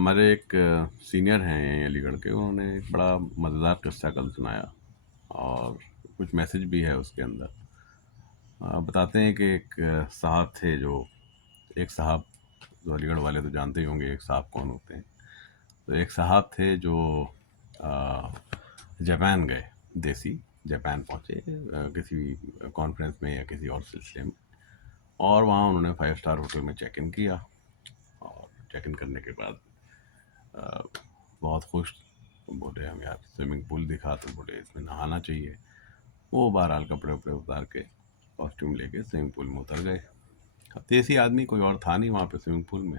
हमारे एक सीनियर हैं यहीं अलीगढ़ के, उन्होंने एक बड़ा मज़ेदार किस्सा कल सुनाया और कुछ मैसेज भी है उसके अंदर। बताते हैं कि एक साहब थे एक साहब जो अलीगढ़ वाले तो जानते ही होंगे एक साहब कौन होते हैं। तो एक साहब थे जो अ, जापान गए, देसी जापान पहुँचे किसी कॉन्फ्रेंस में या किसी और सिलसिले में, और वहाँ उन्होंने 5 स्टार होटल में चेक इन किया। और चेक इन करने के बाद अ, बहुत खुश, बोले हम यार स्विमिंग पूल दिखा तो बोले इसमें नहाना चाहिए। वो बहरहाल कपड़े वपड़े उतार के कॉस्ट्यूम लेके स्विमिंग पूल में उतर गए। अब देसी आदमी कोई और था नहीं वहाँ पे स्विमिंग पूल में,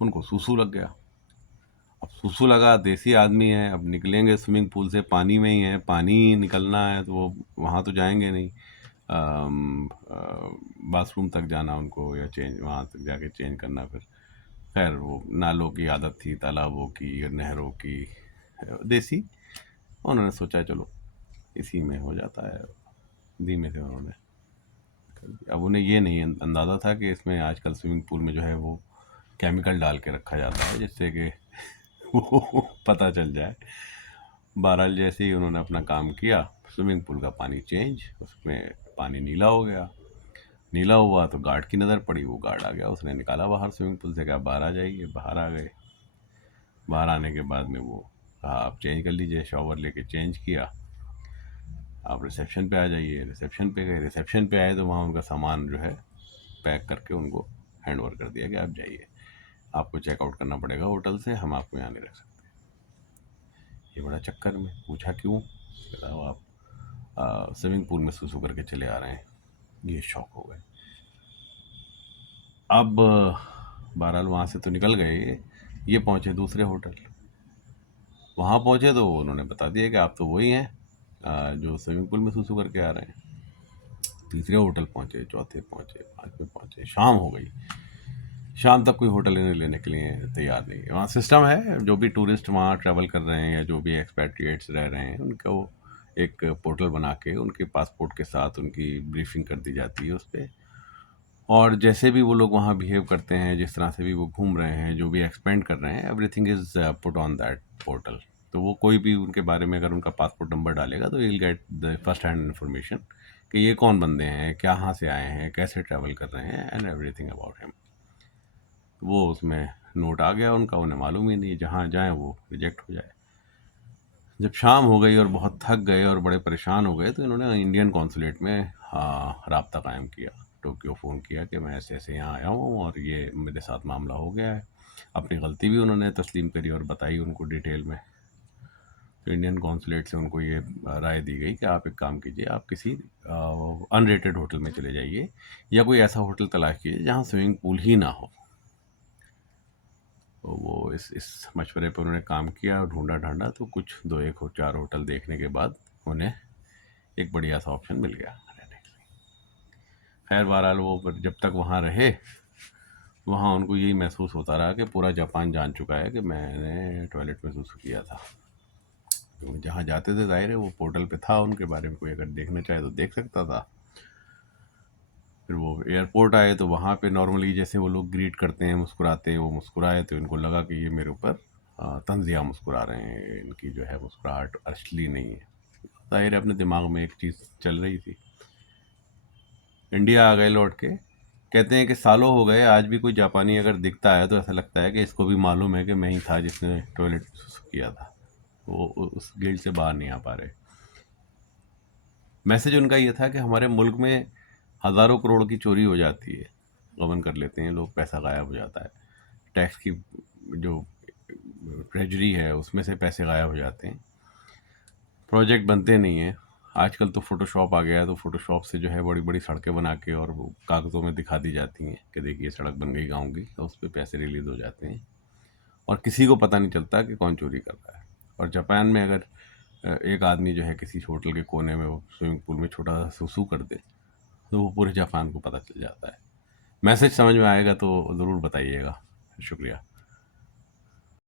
उनको सूसू लग गया। अब सूसू लगा, देसी आदमी है, अब निकलेंगे स्विमिंग पूल से, पानी में ही है, पानी निकलना है तो वो वहाँ तो जाएंगे नहीं। बाथरूम तक जाना उनको या चेंज वहाँ तक जाके चेंज करना। फिर खैर वो नालों की आदत थी, तालाबों की या नहरों की, देसी। उन्होंने सोचा चलो इसी में हो जाता है, धीमे से उन्होंने कर दिया। अब उन्हें ये नहीं अंदाज़ा था कि इसमें आजकल स्विमिंग पूल में जो है वो केमिकल डाल के रखा जाता है जिससे कि वो पता चल जाए। बहरहाल जैसे ही उन्होंने अपना काम किया, स्विमिंग पूल का पानी चेंज, उसमें पानी नीला हो गया। नीला हुआ तो गार्ड की नज़र पड़ी, वो गार्ड आ गया, उसने निकाला बाहर स्विमिंग पूल से, कहा बाहर आ जाइए। बाहर आ गए। बाहर आने के बाद में वो कहा आप चेंज कर लीजिए, शॉवर लेके चेंज किया, आप रिसेप्शन पे आ जाइए। रिसेप्शन पे गए, रिसेप्शन पे आए तो वहाँ उनका सामान जो है पैक करके उनको हैंड ओवर कर दिया कि आप जाइए, आपको चेकआउट करना पड़ेगा होटल से, हम आपको यहाँ नहीं रख सकते। ये बड़ा चक्कर में पूछा क्यों, बताओ आप स्विमिंग पूल में सुसु करके चले आ रहे हैं। ये शौक हो गए। अब बहरहाल वहाँ से तो निकल गए ये पहुँचे दूसरे होटल। वहाँ पहुँचे तो उन्होंने बता दिया कि आप तो वही हैं जो स्विमिंग पूल में सुसु करके आ रहे हैं। तीसरे होटल पहुँचे, चौथे पहुँचे, पाँचवें पहुँचे, शाम हो गई। शाम तक कोई होटल इन्हें लेने के लिए तैयार नहीं है। वहाँ सिस्टम है, जो भी टूरिस्ट वहाँ ट्रैवल कर रहे हैं या जो भी एक्सपेट्रिएट्स रह रहे हैं उनका वो एक पोर्टल बना के उनके पासपोर्ट के साथ उनकी ब्रीफिंग कर दी जाती है उस पर। और जैसे भी वो लोग वहाँ बिहेव करते हैं, जिस तरह से भी वो घूम रहे हैं, जो भी एक्सपेंड कर रहे हैं, everything is put on that portal. तो वो कोई भी उनके बारे में अगर उनका पासपोर्ट नंबर डालेगा तो will get the first hand information कि ये कौन बंदे हैं, कहाँ से आए हैं, कैसे ट्रैवल कर रहे हैं, एंड एवरीथिंग अबाउट हिम। वो उसमें नोट आ गया उनका, उन्हें मालूम ही नहीं, जहाँ जाएँ वो रिजेक्ट हो जाए। जब शाम हो गई और बहुत थक गए और बड़े परेशान हो गए तो इन्होंने इंडियन कॉन्सुलेट में राब्ता कायम किया, टोक्यो फ़ोन किया कि मैं ऐसे-ऐसे यहाँ आया हूँ और ये मेरे साथ मामला हो गया है। अपनी गलती भी उन्होंने तस्लीम करी और बताई उनको डिटेल में। तो इंडियन कॉन्सुलेट से उनको ये राय दी गई कि आप एक काम कीजिए, आप किसी अनरेटेड होटल में चले जाइए या कोई ऐसा होटल तलाश कीजिए जहाँ स्विमिंग पूल ही ना हो। तो वो इस मशवरे पे उन्होंने काम किया और ढूँढा-ढाँडा तो कुछ 2 1 हो 4 होटल देखने के बाद उन्हें एक बढ़िया सा ऑप्शन मिल गया रहने के लिए। खैर बहरहाल वो फिर जब तक वहाँ रहे, वहाँ उनको यही महसूस होता रहा कि पूरा जापान जान चुका है कि मैंने टॉयलेट में सुसु किया था। तो जहाँ जाते थे ज़ाहिर है वो पोर्टल पे था, उनके बारे में कोई अगर देखना चाहे तो देख सकता था। फिर वो एयरपोर्ट आए तो वहाँ पे नॉर्मली जैसे वो लोग ग्रीट करते हैं, मुस्कुराते हैं, वो मुस्कुराए तो इनको लगा कि ये मेरे ऊपर तंज़िया मुस्कुरा रहे हैं, इनकी जो है मुस्कुराहट असली नहीं है। ज़ाहिर है अपने दिमाग में एक चीज़ चल रही थी। इंडिया आ गए लौट के, कहते हैं कि सालों हो गए, आज भी कोई जापानी अगर दिखता है तो ऐसा लगता है कि इसको भी मालूम है कि मैं ही था जिसने टॉयलेट किया था। वो उस गिल्ट से बाहर नहीं आ पा रहे। मैसेज उनका ये था कि हमारे मुल्क में हज़ारों करोड़ की चोरी हो जाती है, गबन कर लेते हैं लोग, पैसा गायब हो जाता है, टैक्स की जो ट्रेजरी है उसमें से पैसे गायब हो जाते हैं, प्रोजेक्ट बनते नहीं हैं। आजकल तो फ़ोटोशॉप आ गया है, तो फ़ोटोशॉप से जो है बड़ी-बड़ी सड़कें बना के और वो कागज़ों में दिखा दी जाती हैं कि देखिए सड़क बन गई गाँव की, तो उस पे पैसे रिलीज़ हो जाते हैं और किसी को पता नहीं चलता कि कौन चोरी कर रहा है। और जापान में अगर एक आदमी जो है किसी होटल के कोने में वो स्विमिंग पूल में छोटा-सा सुसु कर दे, तो वो पूरे जापान को पता चल जाता है। मैसेज समझ में आएगा तो ज़रूर बताइएगा। शुक्रिया।